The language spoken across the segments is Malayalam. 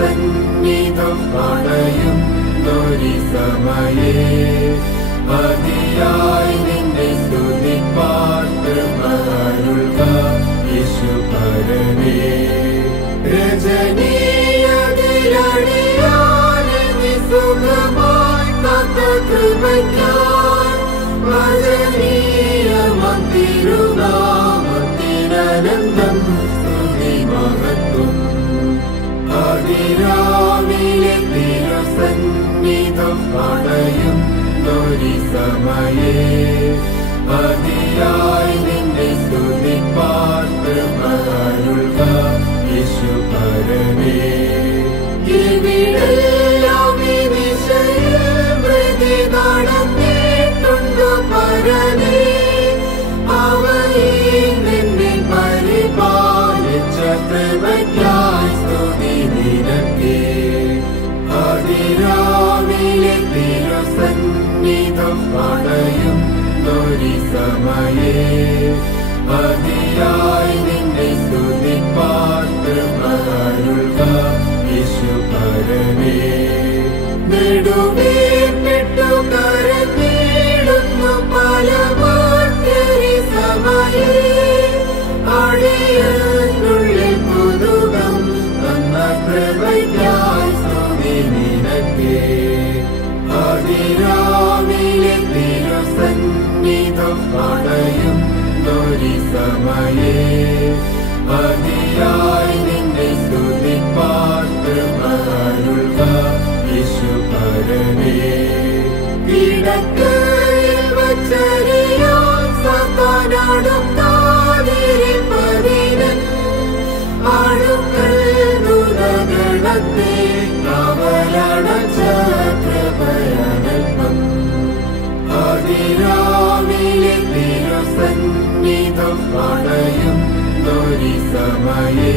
തിരുസന്നിധം അണയുന്നൊരു സമയേ അതിയായി നിന്നെ സ്തുതിപ്പാൻ കൃപ യേശുപരനേ. രജനീയതിലടിയാനെ നീ സുഖമായി കാത്ത കൃപയ്ക്കായി ഭജനീയമാം തിരുനാമത്തിനനന്തം സ്തുതി മഹത്വം. അതിരാവിലെ തിരുസന്നിധം അണയുന്നൊരു സമയേ അതിയായി നിന്നെ സ്തുതിപ്പാൻ കൃപ യേശുപരനേ. ഇവിടെല്ലാം ഈ ദിശയിൽ വൃതി നടന്നിട്ടുണ്ടു പരനേ. അവയിൽ നിന്നെ പരിപാലിച്ച കൃപയ്ക്കായി സ്തുതി നിനക്കേ. അതിരാവിലെ തിരുസന്നിധം അണയുന്നൊരു സമയേ അതിയായി നിന്നെ സ്തുതിപ്പാൻ കൃപ യേശുപരനേ. നെടുവീർപ്പിട്ടു കരഞ്ഞിടുന്നു പല ഭക്തരി സമയേ അടിയനുള്ളിൽ പുതുകം തന്ന കൃപയ്ക്കായി സ്തുതി നിനക്കേ. അതിരാവിലെ തിരുസന്നിധം അണയുന്നൊരു സമയേ അതിയായി നിന്നെ സ്തുതിപ്പാൻ കൃപ യേശുപരനേ. കിടക്കയിൽ വച്ചറിയാൻ സത്താനടുക്കാതിരിപ്പതിനൻ അടുക്കൽ ദുരഗണത്തെ കവലടച്ച കൃപയനൽപ്പം. അതിരാവിലെ തിരുസന്നിധം അണയുന്നൊരു സമയേ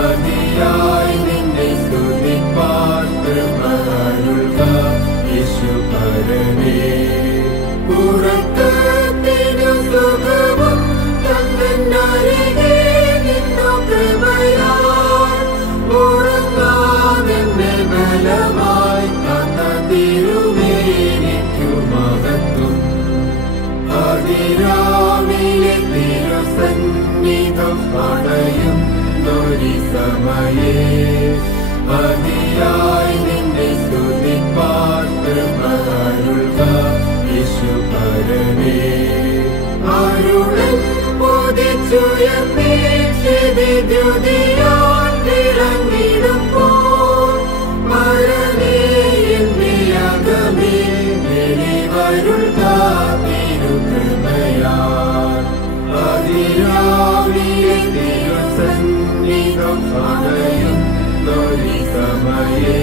അതിയായി നിന്നെ സ്തുതിപ്പാൻ കൃപ യേശുപരനേ. ഉറക്കത്തിനു സുഖവും തന്നരികെ നിന്നു കൃപയാൽ ഉറങ്ങാമെന്നെ ബലമായി കാത്ത തിരുമേനിക്കു മഹത്വം. അതിരാവിലെ തിരുസന്നിധം അണയുന്നൊരു സമയേ അതിയായി നിന്നെ സ്തുതിപ്പാൻ കൃപ യേശുപരനേ. അരുളൻ ദ്യുതിയാൽ വിളങ്ങിടുമ്പോൾ പരനേ എന്നെ അകമേ വെളിവരുൾക തിരുകൃപയാൽ. അതിരാവിലെ തിരുസന്നിധം അണയുന്നൊരു സമയേ